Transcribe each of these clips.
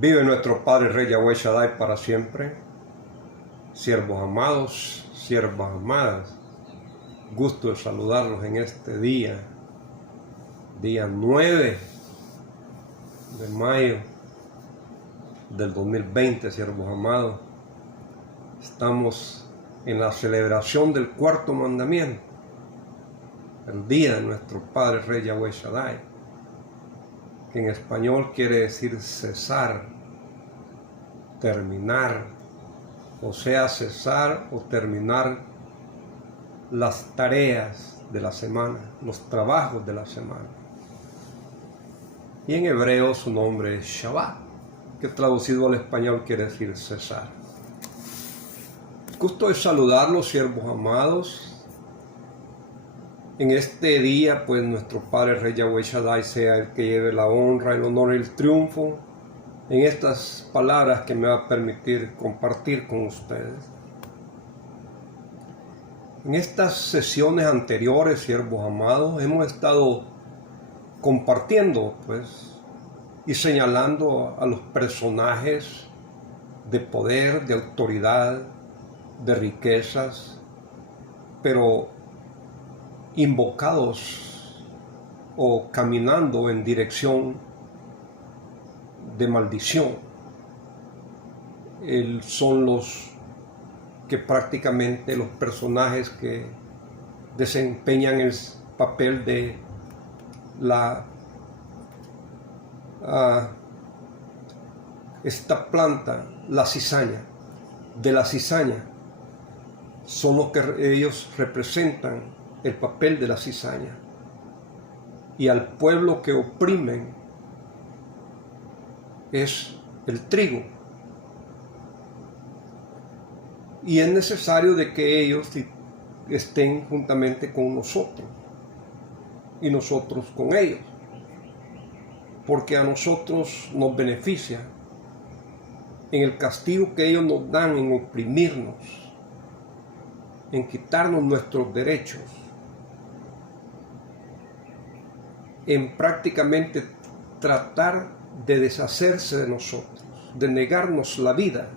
Vive nuestro Padre Rey Yahweh Shaddai para siempre. Siervos amados, siervas amadas, gusto de saludarlos en este día 9 de mayo del 2020, siervos amados. Estamos en la celebración del cuarto mandamiento, el día de nuestro Padre Rey Yahweh Shaddai, que en español quiere decir cesar, terminar, o sea, cesar o terminar las tareas de la semana, los trabajos de la semana. Y en hebreo su nombre es Shabbat, que traducido al español quiere decir cesar. Gusto de saludarlos, siervos amados. En este día, pues nuestro Padre Rey Yahweh Shaddai sea el que lleve la honra, el honor y el triunfo en estas palabras que me va a permitir compartir con ustedes. En estas sesiones anteriores, siervos amados, hemos estado compartiendo, pues, y señalando a los personajes de poder, de autoridad, de riquezas, pero invocados o caminando en dirección de maldición. Son los que prácticamente los personajes que desempeñan el papel de esta planta, la cizaña. De la cizaña son los que ellos representan el papel de la cizaña, y al pueblo que oprimen es el trigo, y es necesario de que ellos estén juntamente con nosotros y nosotros con ellos, porque a nosotros nos beneficia en el castigo que ellos nos dan, en oprimirnos, en quitarnos nuestros derechos, en prácticamente tratar de deshacerse de nosotros, de negarnos la vida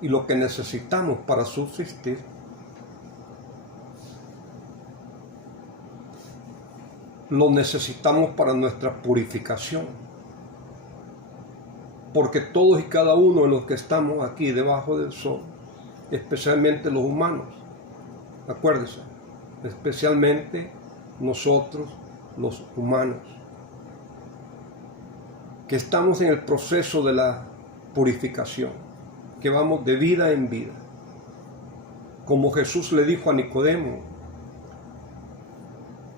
y lo que necesitamos para subsistir. Lo necesitamos para nuestra purificación, porque todos y cada uno de los que estamos aquí debajo del sol, especialmente los humanos, acuérdense, especialmente nosotros los humanos, que estamos en el proceso de la purificación, que vamos de vida en vida. Como Jesús le dijo a Nicodemo,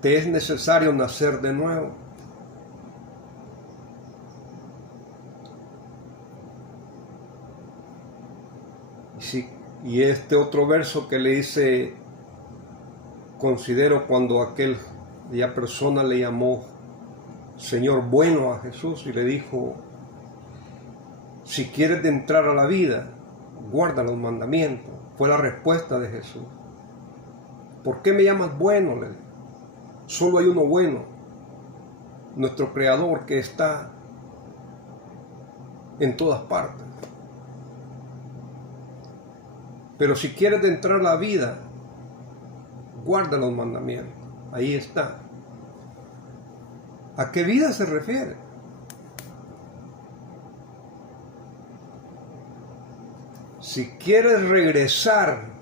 te es necesario nacer de nuevo. Y este otro verso que le dice, considero cuando aquella persona le llamó Señor bueno a Jesús y le dijo, si quieres de entrar a la vida, guarda los mandamientos. Fue la respuesta de Jesús. ¿Por qué me llamas bueno? Le dijo. Solo hay uno bueno, nuestro Creador, que está en todas partes. Pero si quieres de entrar a la vida, guarda los mandamientos. Ahí está. ¿A qué vida se refiere? Si quieres regresar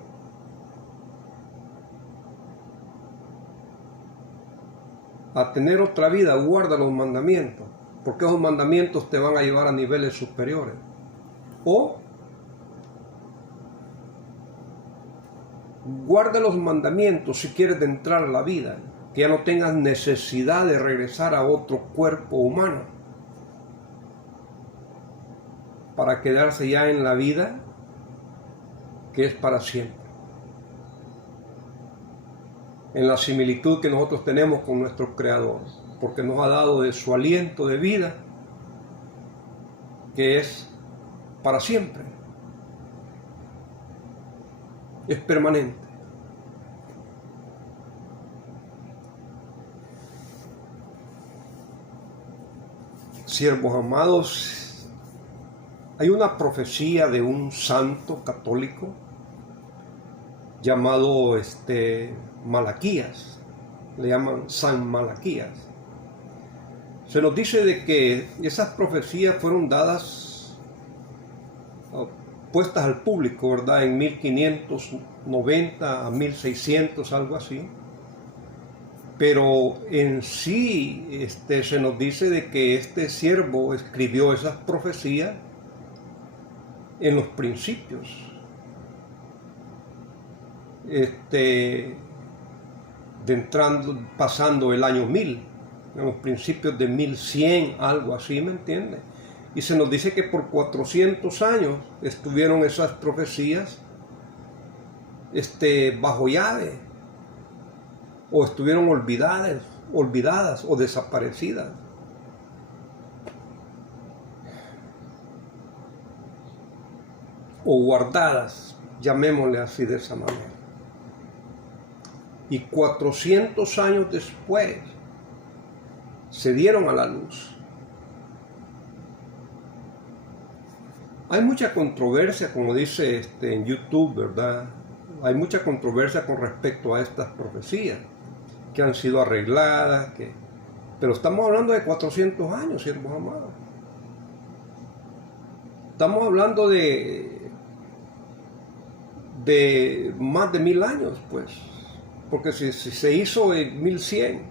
a tener otra vida, guarda los mandamientos, porque esos mandamientos te van a llevar a niveles superiores. O guarda los mandamientos si quieres de entrar a la vida, que ya no tengas necesidad de regresar a otro cuerpo humano para quedarse ya en la vida que es para siempre, en la similitud que nosotros tenemos con nuestro Creador, porque nos ha dado de su aliento de vida que es para siempre, es permanente. Siervos amados, hay una profecía de un santo católico llamado Malaquías, le llaman San Malaquías. Se nos dice de que esas profecías fueron dadas, puestas al público, ¿verdad? En 1590 a 1600, algo así. Pero en sí se nos dice de que este siervo escribió esas profecías en los principios, pasando el año 1000, en los principios de 1100, algo así, ¿me entiendes? Y se nos dice que por 400 años estuvieron esas profecías bajo llave, o estuvieron olvidadas o desaparecidas. O guardadas, llamémosle así, de esa manera. Y 400 años después se dieron a la luz. Hay mucha controversia, como dice en YouTube, ¿verdad? Hay mucha controversia con respecto a estas profecías que han sido arregladas, pero estamos hablando de 400 años, siervos amados. Estamos hablando de más de 1000 años, pues, porque si se hizo en 1100,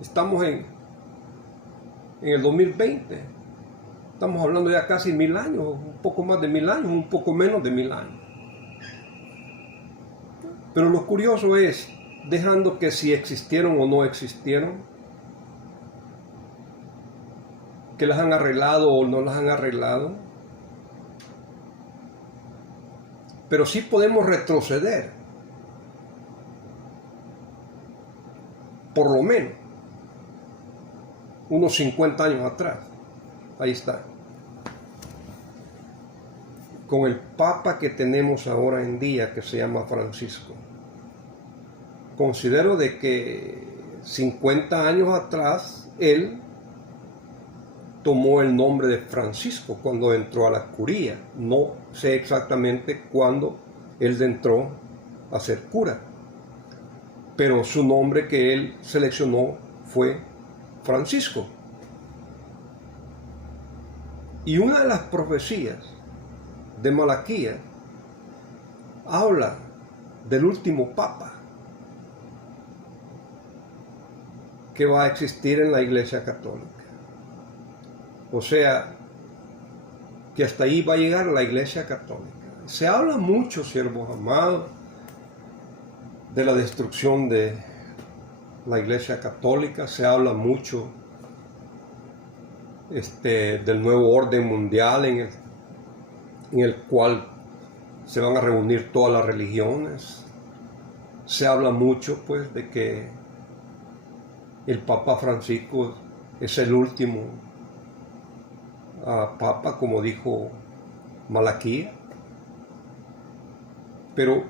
estamos en el 2020, estamos hablando ya casi 1000 años, un poco más de 1000 años, un poco menos de 1000 años. Pero lo curioso es, dejando que si existieron o no existieron, que las han arreglado o no las han arreglado, pero sí podemos retroceder, por lo menos, unos 50 años atrás. Ahí está. Con el Papa que tenemos ahora en día, que se llama Francisco. Considero de que 50 años atrás él tomó el nombre de Francisco cuando entró a la curía. No sé exactamente cuándo él entró a ser cura, pero su nombre que él seleccionó fue Francisco. Y una de las profecías de Malaquías habla del último Papa que va a existir en la Iglesia Católica. O sea, que hasta ahí va a llegar la Iglesia Católica. Se habla mucho, siervos amados, de la destrucción de la Iglesia Católica. Se habla mucho del nuevo orden mundial en el cual se van a reunir todas las religiones. Se habla mucho, pues, de que el Papa Francisco es el último Papa, como dijo Malaquías. Pero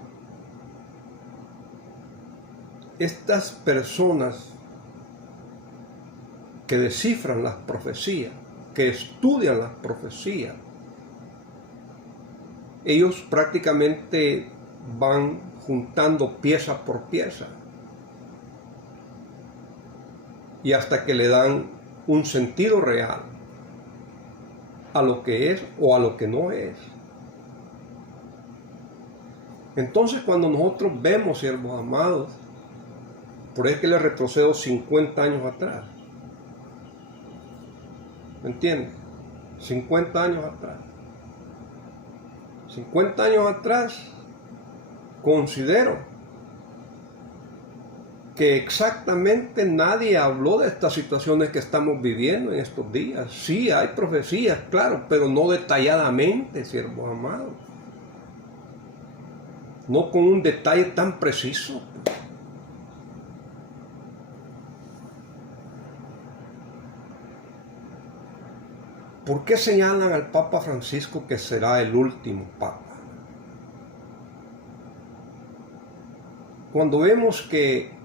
estas personas que descifran las profecías, que estudian las profecías, ellos prácticamente van juntando pieza por pieza y hasta que le dan un sentido real a lo que es o a lo que no es. Entonces, cuando nosotros vemos, siervos amados, por eso es que les retrocedo 50 años atrás, ¿me entiendes? 50 años atrás. 50 años atrás, considero que exactamente nadie habló de estas situaciones que estamos viviendo en estos días. Sí, hay profecías, claro, pero no detalladamente, siervos amados. No con un detalle tan preciso. ¿Por qué señalan al Papa Francisco que será el último Papa? Cuando vemos que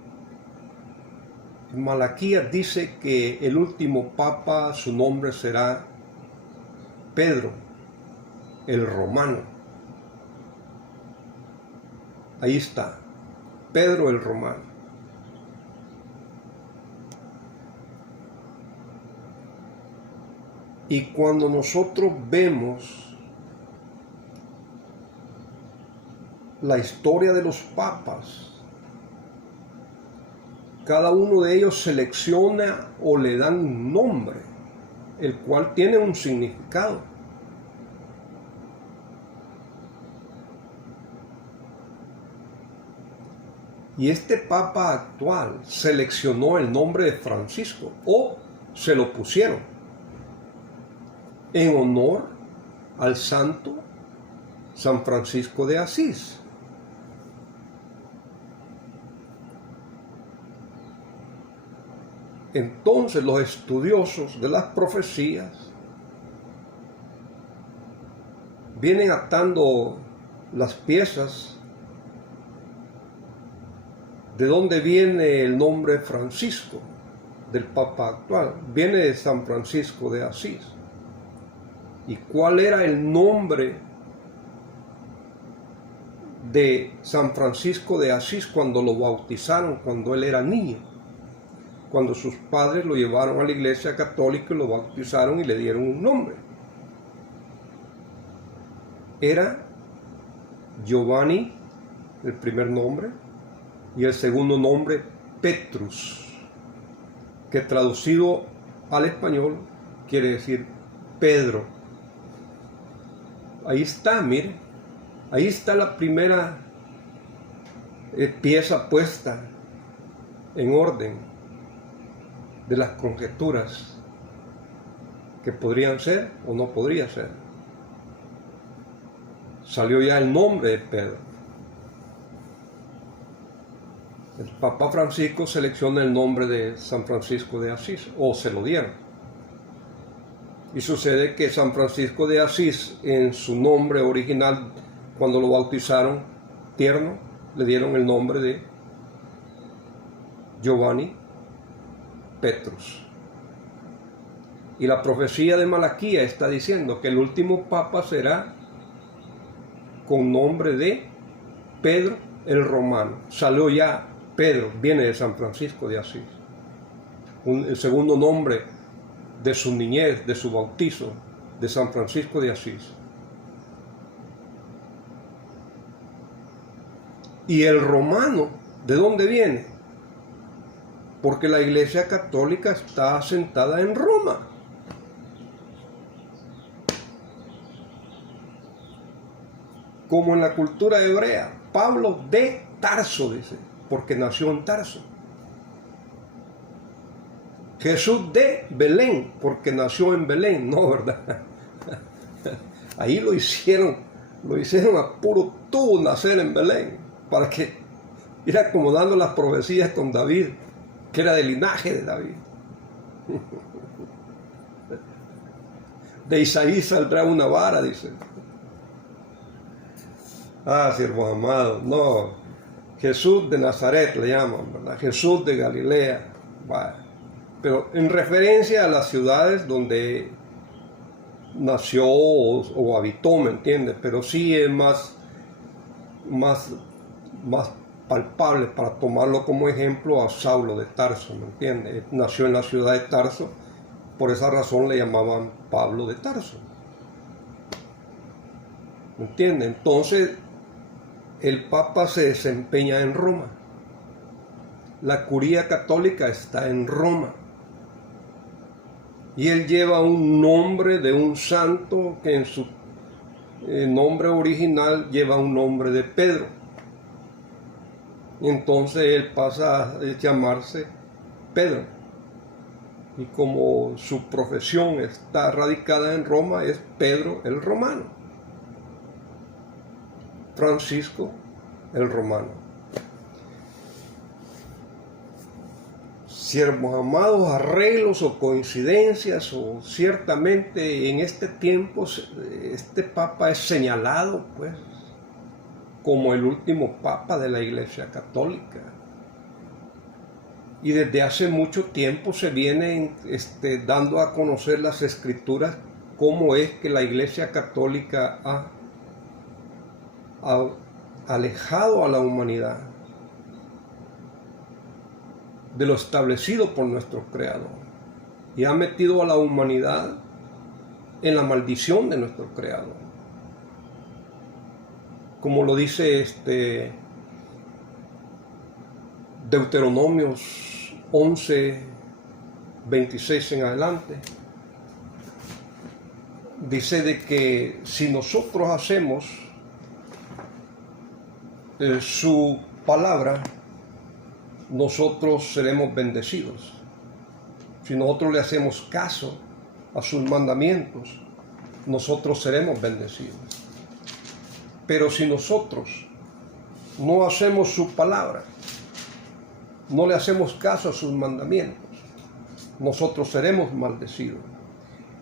Malaquías dice que el último papa, su nombre será Pedro, el romano. Ahí está, Pedro el romano. Y cuando nosotros vemos la historia de los papas, cada uno de ellos selecciona o le dan un nombre, el cual tiene un significado. Y este papa actual seleccionó el nombre de Francisco, o se lo pusieron, en honor al santo San Francisco de Asís. Entonces los estudiosos de las profecías vienen atando las piezas de dónde viene el nombre Francisco del Papa actual. Viene de San Francisco de Asís. ¿Y cuál era el nombre de San Francisco de Asís cuando lo bautizaron, cuando él era niño? Cuando sus padres lo llevaron a la iglesia católica y lo bautizaron y le dieron un nombre. Era Giovanni, el primer nombre, y el segundo nombre Petrus, que traducido al español quiere decir Pedro. Ahí está, mire, ahí está la primera pieza puesta en orden de las conjeturas que podrían ser o no podría ser. Salió ya el nombre de Pedro. El Papa Francisco selecciona el nombre de San Francisco de Asís, o se lo dieron. Y sucede que San Francisco de Asís, en su nombre original, cuando lo bautizaron, tierno, le dieron el nombre de Giovanni Petrus. Y la profecía de Malaquías está diciendo que el último papa será con nombre de Pedro el Romano. Salió ya Pedro, viene de San Francisco de Asís. El segundo nombre de su niñez, de su bautizo, de San Francisco de Asís. Y el romano, ¿de dónde viene? Porque la Iglesia Católica está asentada en Roma. Como en la cultura hebrea, Pablo de Tarso, dice, porque nació en Tarso. Jesús de Belén, porque nació en Belén, no, ¿verdad? Ahí lo hicieron a puro tubo nacer en Belén, para que ir acomodando las profecías con David, que era del linaje de David. De Isaí saldrá una vara, dice. Ah, siervos amados, no. Jesús de Nazaret le llaman, ¿verdad? Jesús de Galilea. Vaya. Pero en referencia a las ciudades donde nació o habitó, ¿me entiendes? Pero sí es más palpable para tomarlo como ejemplo a Saulo de Tarso, ¿me entiendes? Nació en la ciudad de Tarso, por esa razón le llamaban Pablo de Tarso. ¿Me entiendes? Entonces, el Papa se desempeña en Roma. La curía católica está en Roma. Y él lleva un nombre de un santo que en su nombre original lleva un nombre de Pedro. Y entonces él pasa a llamarse Pedro. Y como su profesión está radicada en Roma, es Pedro el Romano. Francisco el Romano. Siervos amados, arreglos o coincidencias, o ciertamente en este tiempo este papa es señalado pues como el último papa de la Iglesia Católica. Y desde hace mucho tiempo se vienen dando a conocer las escrituras, cómo es que la Iglesia Católica ha alejado a la humanidad de lo establecido por nuestro Creador y ha metido a la humanidad en la maldición de nuestro Creador. Como lo dice Deuteronomios 11, 26 en adelante, dice de que si nosotros hacemos su palabra, nosotros seremos bendecidos. Si nosotros le hacemos caso a sus mandamientos, nosotros seremos bendecidos. Pero si nosotros no hacemos su palabra, no le hacemos caso a sus mandamientos, nosotros seremos maldecidos.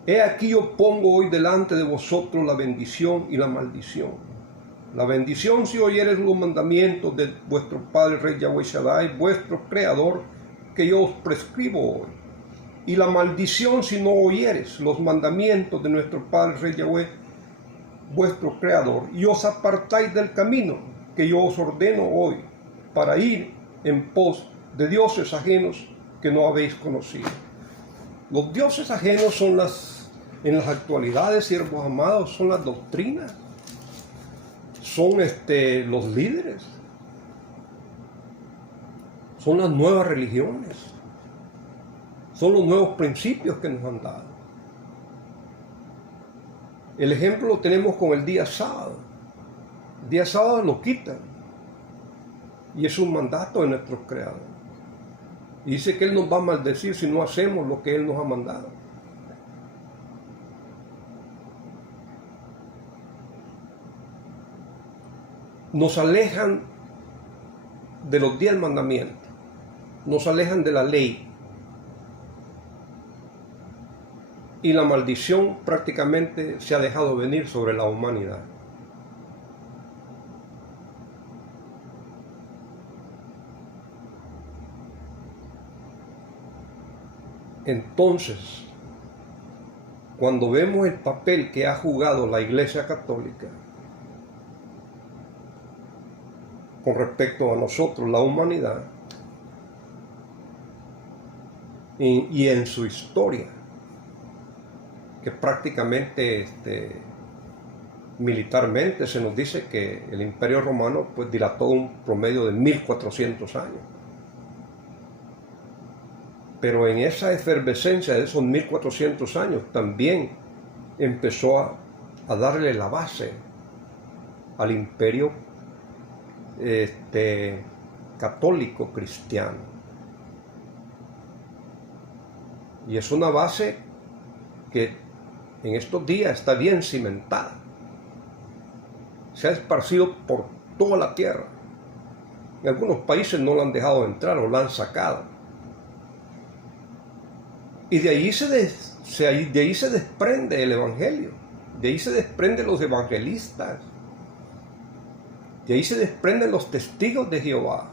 He aquí yo pongo hoy delante de vosotros la bendición y la maldición. La bendición si oyeres los mandamientos de vuestro Padre Rey Yahweh Shaddai, vuestro Creador, que yo os prescribo hoy. Y la maldición si no oyeres los mandamientos de nuestro Padre Rey Yahweh, vuestro Creador, y os apartáis del camino que yo os ordeno hoy, para ir en pos de dioses ajenos que no habéis conocido. Los dioses ajenos son en las actualidades, siervos amados, son las doctrinas, son los líderes, son las nuevas religiones, son los nuevos principios que nos han dado. El ejemplo lo tenemos con el día sábado. El día sábado lo quitan y es un mandato de nuestro Creador. Y dice que Él nos va a maldecir si no hacemos lo que Él nos ha mandado. Nos alejan de los 10 mandamientos, nos alejan de la ley. Y la maldición prácticamente se ha dejado venir sobre la humanidad. Entonces, cuando vemos el papel que ha jugado la Iglesia Católica con respecto a nosotros, la humanidad, y en su historia, que prácticamente militarmente se nos dice que el Imperio Romano pues dilató un promedio de 1400 años. Pero en esa efervescencia de esos 1400 años también empezó a darle la base al imperio católico cristiano. Y es una base que en estos días está bien cimentada. Se ha esparcido por toda la tierra. En algunos países no la han dejado entrar o la han sacado. Y de ahí se desprende el Evangelio. De ahí se desprenden los evangelistas. De ahí se desprenden los testigos de Jehová.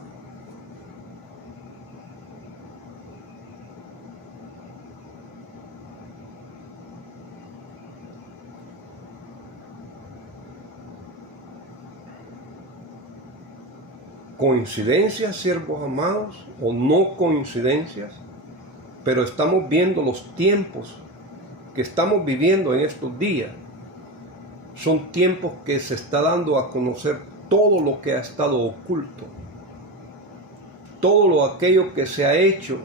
Coincidencias, siervos amados, o no coincidencias, pero estamos viendo los tiempos que estamos viviendo en estos días. Son tiempos que se está dando a conocer todo lo que ha estado oculto, todo aquello que se ha hecho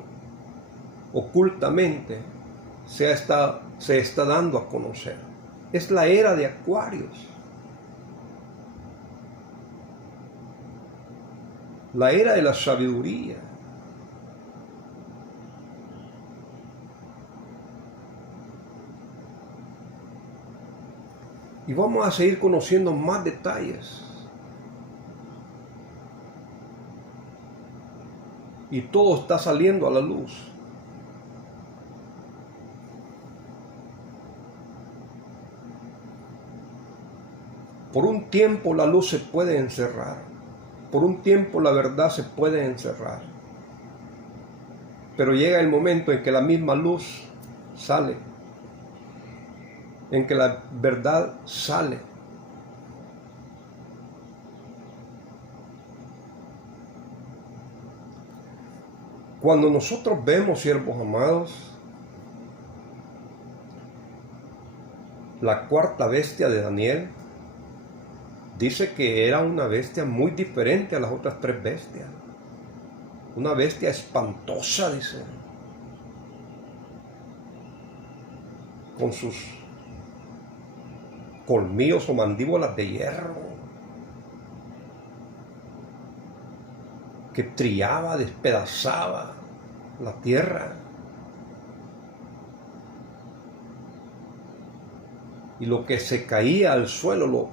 ocultamente se está dando a conocer. Es la era de Acuarios. La era de la sabiduría. Y vamos a seguir conociendo más detalles. Y todo está saliendo a la luz. Por un tiempo la luz se puede encerrar. Por un tiempo la verdad se puede encerrar. Pero llega el momento en que la misma luz sale, en que la verdad sale. Cuando nosotros vemos, siervos amados, la cuarta bestia de Daniel, dice que era una bestia muy diferente a las otras tres bestias. Una bestia espantosa, dice, con sus colmillos o mandíbulas de hierro, que trillaba, despedazaba la tierra. Y lo que se caía al suelo lo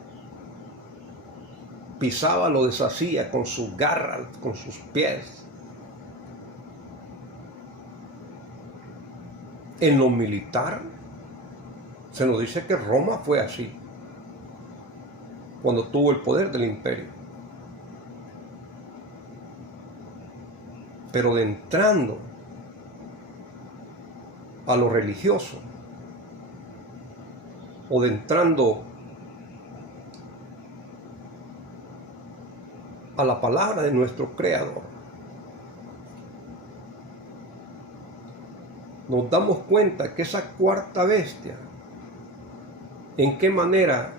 pisaba, lo deshacía con sus garras, con sus pies. En lo militar, se nos dice que Roma fue así, cuando tuvo el poder del imperio. Pero de entrando a lo religioso, o de entrando a la palabra de nuestro Creador, nos damos cuenta que esa cuarta bestia, en qué manera,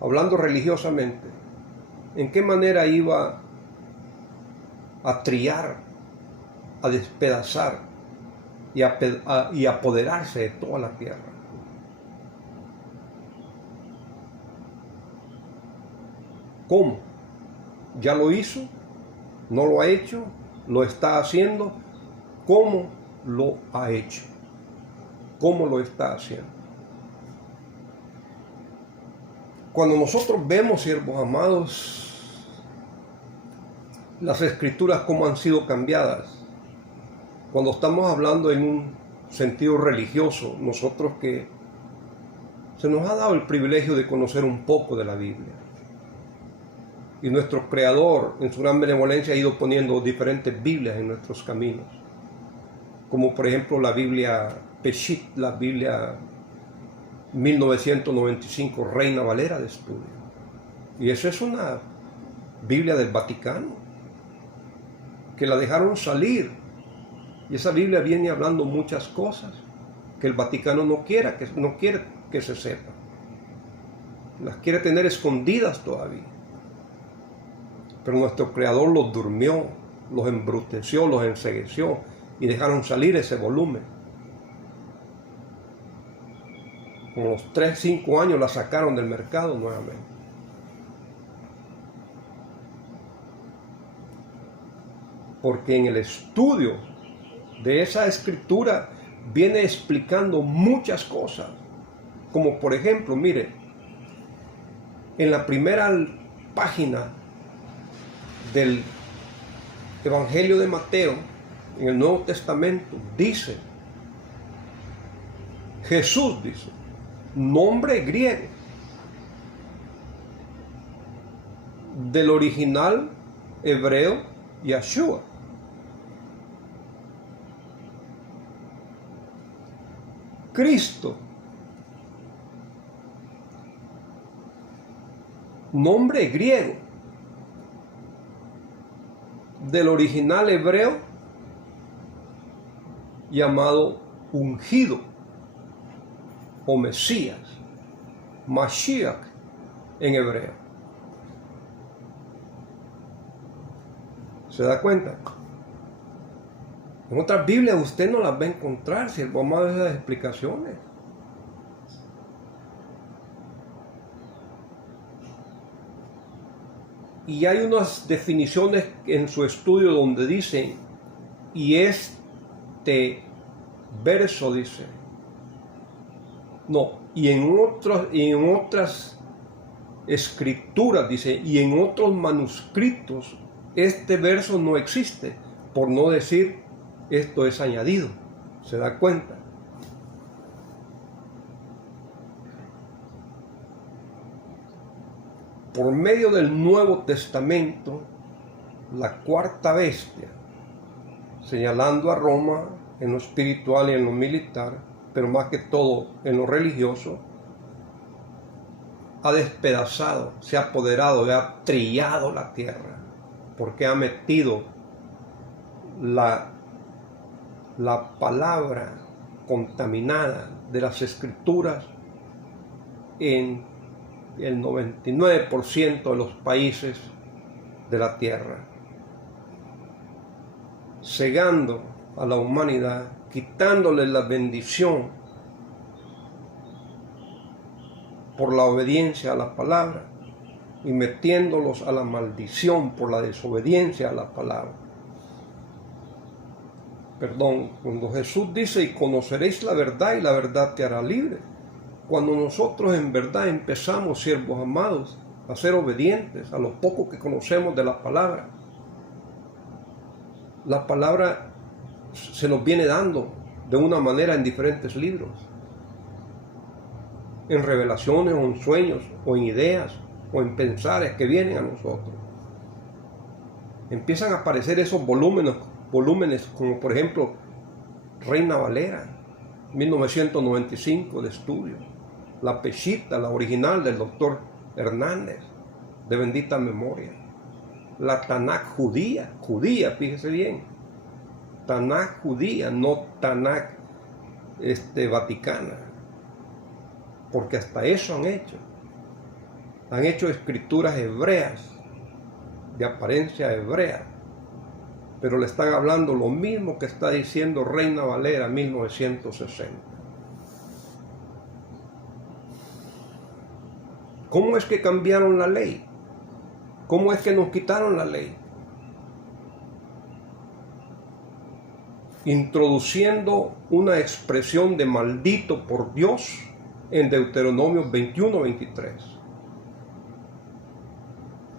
hablando religiosamente, en qué manera iba a trillar, a despedazar y apoderarse de toda la tierra. ¿Cómo? ¿Ya lo hizo? ¿No lo ha hecho? ¿Lo está haciendo? ¿Cómo lo ha hecho? ¿Cómo lo está haciendo? Cuando nosotros vemos, siervos amados, las escrituras cómo han sido cambiadas, cuando estamos hablando en un sentido religioso, nosotros que se nos ha dado el privilegio de conocer un poco de la Biblia, y nuestro Creador en su gran benevolencia ha ido poniendo diferentes Biblias en nuestros caminos, como por ejemplo la Biblia Peshitt, la Biblia 1995 Reina Valera de estudio. Y eso es una Biblia del Vaticano, que la dejaron salir. Y esa Biblia viene hablando muchas cosas que el Vaticano no quiere que se sepa. Las quiere tener escondidas todavía. Pero nuestro Creador los durmió, los embruteció, los encegueció y dejaron salir ese volumen. Con los 3-5 años la sacaron del mercado nuevamente. Porque en el estudio de esa escritura viene explicando muchas cosas. Como por ejemplo, mire, en la primera página del Evangelio de Mateo, en el Nuevo Testamento, dice, Jesús dice, nombre griego, del original hebreo Yahshua. Cristo, nombre griego, del original hebreo llamado ungido o Mesías, Mashiach en hebreo. ¿Se da cuenta? En otras Biblias usted no las va a encontrar, si vamos a ver esas explicaciones. Y hay unas definiciones en su estudio donde dicen, y este verso dice, no, y en otras escrituras dice, y en otros manuscritos, este verso no existe, por no decir, esto es añadido. ¿Se da cuenta? Por medio del Nuevo Testamento, la cuarta bestia señalando a Roma en lo espiritual y en lo militar, pero más que todo en lo religioso, ha despedazado, se ha apoderado y ha trillado la tierra, porque ha metido la palabra contaminada de las escrituras en el 99% de los países de la tierra, cegando a la humanidad, quitándole la bendición por la obediencia a la palabra y metiéndolos a la maldición por la desobediencia a la palabra. Perdón, cuando Jesús dice, y conoceréis la verdad y la verdad te hará libre, cuando nosotros en verdad empezamos, siervos amados, a ser obedientes a lo poco que conocemos de la palabra se nos viene dando de una manera en diferentes libros, en revelaciones o en sueños o en ideas o en pensares que vienen a nosotros. Empiezan a aparecer esos volúmenes como por ejemplo Reina Valera, 1995 de estudio, la Peshitta, la original del doctor Hernández, de bendita memoria, la Tanakh judía, fíjese bien, Tanakh judía, no Tanakh vaticana, porque hasta eso han hecho escrituras hebreas, de apariencia hebrea, pero le están hablando lo mismo que está diciendo Reina Valera 1960. ¿Cómo es que cambiaron la ley? ¿Cómo es que nos quitaron la ley? Introduciendo una expresión de maldito por Dios en Deuteronomio 21:23.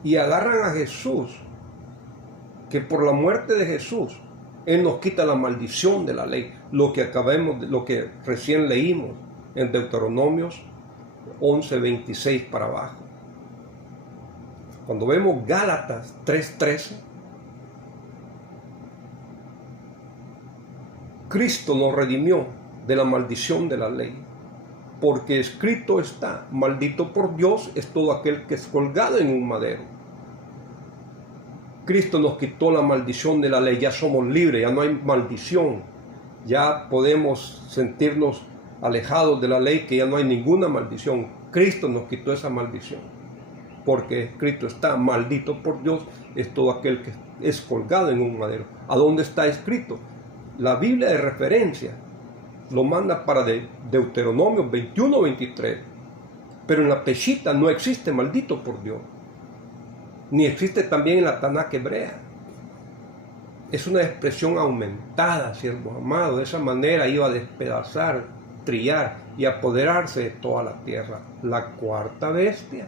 Y agarran a Jesús, que por la muerte de Jesús, Él nos quita la maldición de la ley, lo que recién leímos en Deuteronomios 11:26 para abajo. Cuando vemos Gálatas 3:13, Cristo nos redimió de la maldición de la ley, porque escrito está, maldito por Dios es todo aquel que es colgado en un madero. Cristo nos quitó la maldición de la ley, ya somos libres, ya no hay maldición, ya podemos sentirnos alejados de la ley, que ya no hay ninguna maldición. Cristo nos quitó esa maldición, porque escrito está, maldito por Dios es todo aquel que es colgado en un madero. ¿A dónde está escrito? La Biblia de referencia lo manda para Deuteronomio 21:23, pero en la Peshitta no existe maldito por Dios, ni existe también en la Tanakh hebrea. Es una expresión aumentada, siervos amados. De esa manera iba a despedazar, trillar y apoderarse de toda la tierra. La cuarta bestia,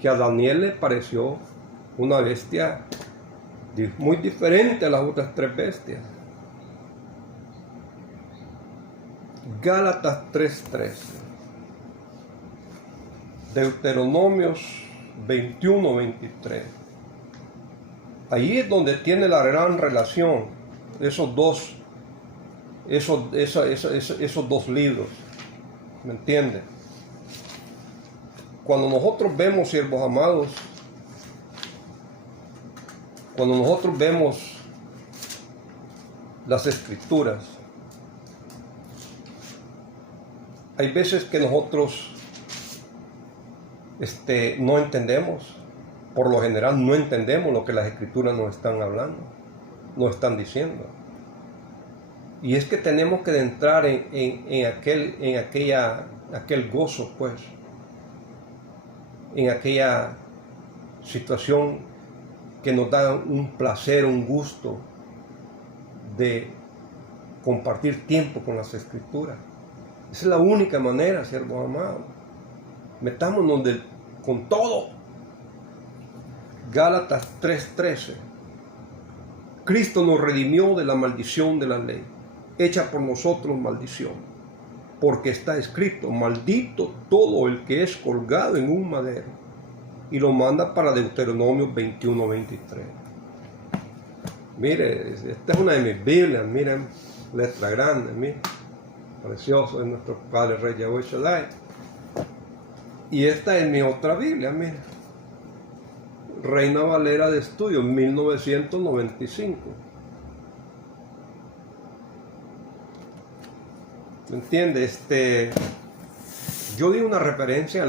que a Daniel le pareció una bestia muy diferente a las otras tres bestias. Gálatas 3:13, Deuteronomios 21:23. Allí es donde tiene la gran relación esos dos libros, ¿me entienden? Cuando nosotros vemos, siervos amados, cuando nosotros vemos las escrituras, hay veces que nosotros no entendemos, por lo general no entendemos lo que las escrituras nos están hablando, nos están diciendo. Y es que tenemos que entrar en aquel gozo, pues, en aquella situación que nos da un placer, un gusto de compartir tiempo con las escrituras. Esa es la única manera, siervos amados. Metámonos con todo. Gálatas 3:13. Cristo nos redimió de la maldición de la ley, hecha por nosotros maldición, porque está escrito, maldito todo el que es colgado en un madero. Y lo manda para Deuteronomio 21:23. Mire, esta es una de mis Biblias, miren, letra grande, miren, precioso es nuestro Padre Rey Yahweh Shaddai. Y esta es mi otra Biblia, miren, Reina Valera de Estudio, 1995. ¿Me entiende? Yo di una referencia,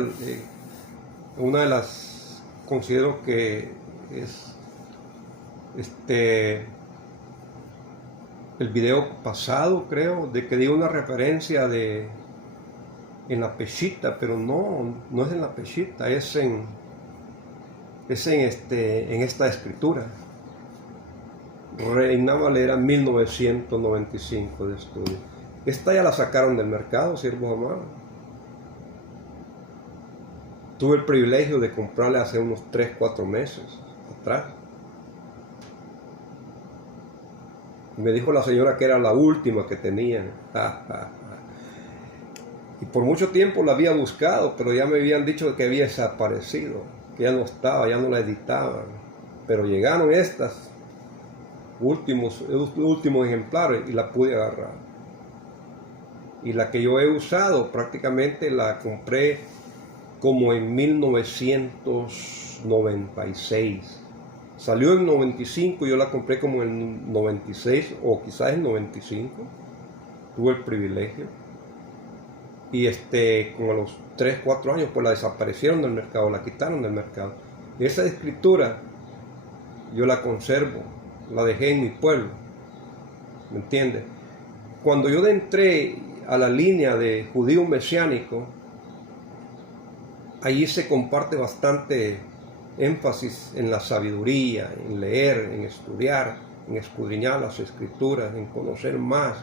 una de las, considero que es, el video pasado, creo, de que di una referencia en la Peshita, pero no es en la Peshita, es en esta escritura. Reina Valera 1995 de Estudio. Esta ya la sacaron del mercado, siervos amados. Tuve el privilegio de comprarla hace unos 3-4 meses atrás. Y me dijo la señora que era la última que tenían. Y por mucho tiempo la había buscado, pero ya me habían dicho que había desaparecido, que ya no estaba, ya no la editaban. Pero llegaron estas últimos ejemplares y la pude agarrar. Y la que yo he usado prácticamente la compré como en 1996. Salió en 95, yo la compré como en 96 o quizás en 95. Tuve el privilegio. Y como a los 3-4 años pues la desaparecieron del mercado, la quitaron del mercado. Y esa escritura yo la conservo, la dejé en mi pueblo. ¿Me entiendes? Cuando yo entré a la línea de judío mesiánico, allí se comparte bastante énfasis en la sabiduría, en leer, en estudiar, en escudriñar las escrituras, en conocer más